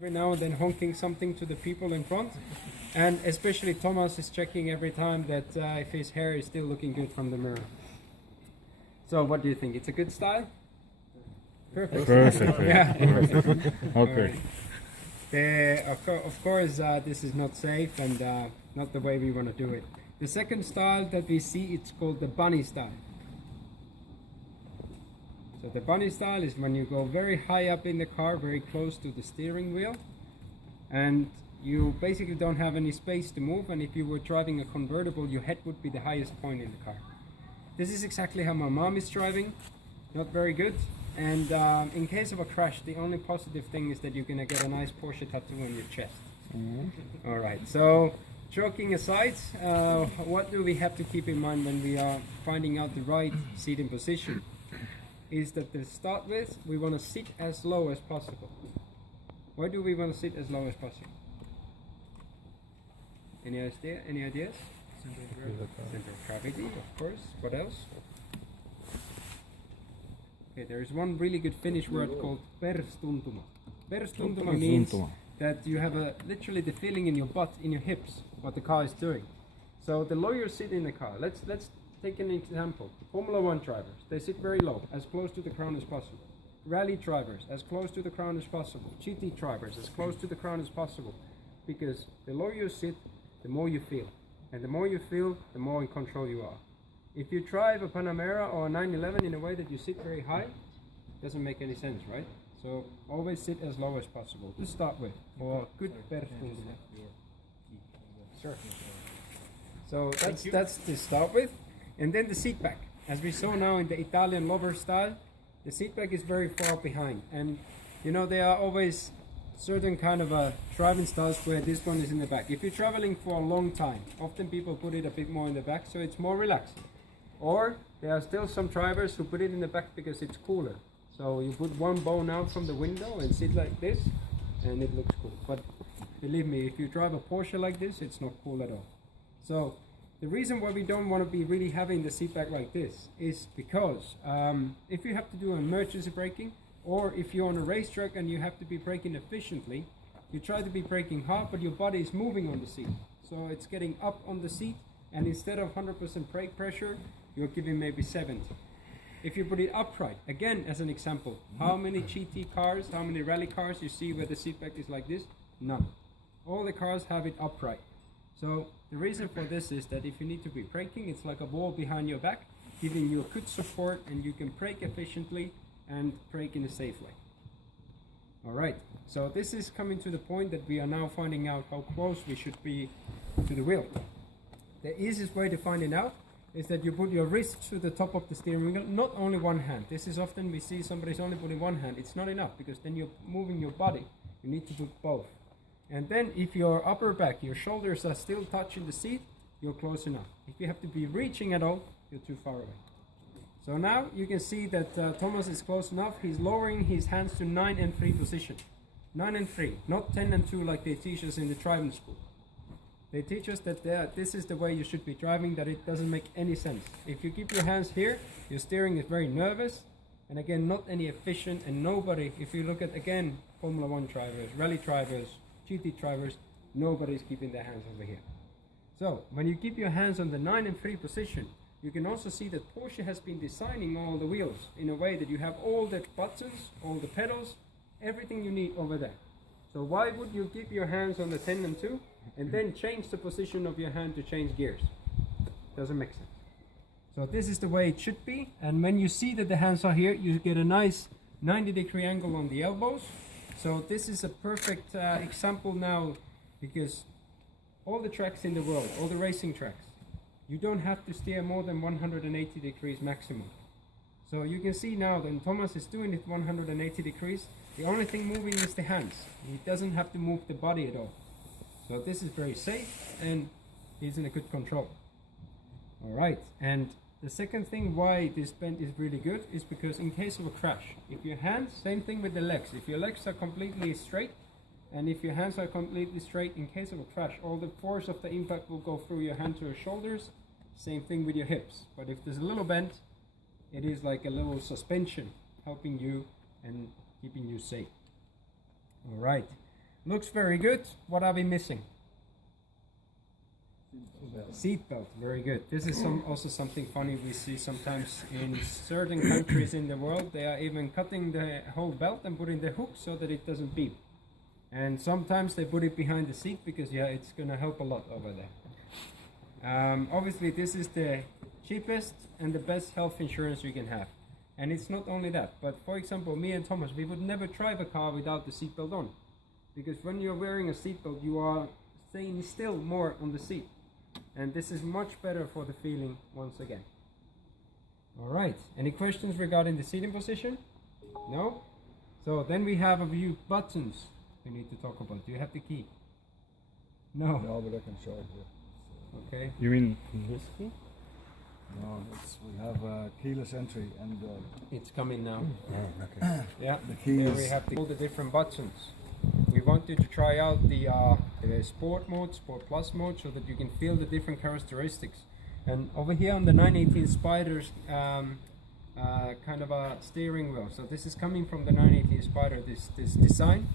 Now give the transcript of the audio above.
Every now and then honking something to the people in front, and especially Thomas is checking every time that if his hair is still looking good from the mirror. So what do you think? It's a good style? Perfect. Perfect. Yeah. Okay. Of course, this is not safe and not the way we want to do it. The second style that we see, it's called the bunny style. So the bunny style is when you go very high up in the car, very close to the steering wheel, and you basically don't have any space to move, and if you were driving a convertible, your head would be the highest point in the car. This is exactly how my mom is driving, not very good, and in case of a crash, the only positive thing is that you're going to get a nice Porsche tattoo on your chest. Alright, so joking aside, what do we have to keep in mind when we are finding out the right seating position? Is that to start with, we want to sit as low as possible. Why do we want to sit as low as possible? Any idea? Any ideas? Center of gravity, of course. What else? Okay, there is one really good Finnish word called perstuntuma. Perstuntuma means that you have literally the feeling in your butt, in your hips, what the car is doing. So the lower you sit in the car, let's take an example. Formula 1 drivers, they sit very low, as close to the ground as possible. Rally drivers, as close to the ground as possible. GT drivers, as close to the ground as possible. Because the lower you sit, the more you feel. And the more you feel, the more in control you are. If you drive a Panamera or a 911 in a way that you sit very high, it doesn't make any sense, right? So always sit as low as possible to start with, for good perstuntuma. Sure. So that's to start with. And then the seat back. As we saw now in the Italian lover style, the seat back is very far behind. And you know, there are always certain kind of driving styles where this one is in the back. If you're traveling for a long time, often people put it a bit more in the back so it's more relaxed. Or there are still some drivers who put it in the back because it's cooler. So you put one bone out from the window and sit like this and it looks cool. But believe me, if you drive a Porsche like this, it's not cool at all. So the reason why we don't want to be really having the seat back like this is because if you have to do emergency braking, or if you're on a racetrack and you have to be braking efficiently, you try to be braking hard, but your body is moving on the seat. So it's getting up on the seat, and instead of 100% brake pressure, you're giving maybe 70. If you put it upright, again as an example, how many GT cars, how many rally cars you see where the seat back is like this? None. All the cars have it upright. So the reason for this is that if you need to be braking, it's like a wall behind your back, giving you a good support, and you can brake efficiently and brake in a safe way. Alright, so this is coming to the point that we are now finding out how close we should be to the wheel. The easiest way to find it out is that you put your wrist to the top of the steering wheel, not only one hand. This is often we see somebody's only putting one hand. It's not enough because then you're moving your body. You need to put both. And then if your upper back, your shoulders are still touching the seat, you're close enough. If you have to be reaching at all, you're too far away. So now you can see that Thomas is close enough. He's lowering his hands to 9 and 3 position. 9 and 3, not 10 and 2 like they teach us in the driving school. They teach us that this is the way you should be driving, that it doesn't make any sense. If you keep your hands here, your steering is very nervous, and again, not any efficient, and nobody, if you look at, again, Formula 1 drivers, rally drivers, GT drivers, nobody's keeping their hands over here. So, when you keep your hands on the 9 and 3 position, you can also see that Porsche has been designing all the wheels in a way that you have all the buttons, all the pedals, everything you need over there. So why would you keep your hands on the 10 and 2 and then change the position of your hand to change gears? Doesn't make sense. So this is the way it should be, and when you see that the hands are here, you get a nice 90-degree angle on the elbows. So this is a perfect example now, because all the tracks in the world, all the racing tracks, you don't have to steer more than 180 degrees maximum. So you can see now that Thomas is doing it 180 degrees. The only thing moving is the hands. He doesn't have to move the body at all. So this is very safe and he's in a good control. Alright, and the second thing why this bend is really good is because in case of a crash, if your hands, same thing with the legs, if your legs are completely straight and if your hands are completely straight, in case of a crash, all the force of the impact will go through your hand to your shoulders. Same thing with your hips. But if there's a little bend, it is like a little suspension helping you and keeping you safe. Alright, Looks very good. What are we missing? Seatbelt. Very good. This is also something funny we see sometimes in certain countries in the world. They are even cutting the whole belt and putting the hook so that it doesn't beep. And sometimes they put it behind the seat because it's gonna help a lot over there. Obviously this is the cheapest and the best health insurance you can have. And it's not only that, but for example, me and Thomas, we would never drive a car without the seatbelt on. Because when you're wearing a seatbelt, you are staying still more on the seat. And this is much better for the feeling once again. Alright, any questions regarding the seating position? No? So then we have a few buttons we need to talk about. Do you have the key? No. No, but I can show it here. Okay. You mean this key? No, we have keyless entry and It's coming now. Oh, okay. Yeah, the key here is we have all the different buttons. We want you to try out the Sport mode, Sport Plus mode, so that you can feel the different characteristics. And over here on the 918 Spider's kind of a steering wheel. So this is coming from the 918 Spider, this design.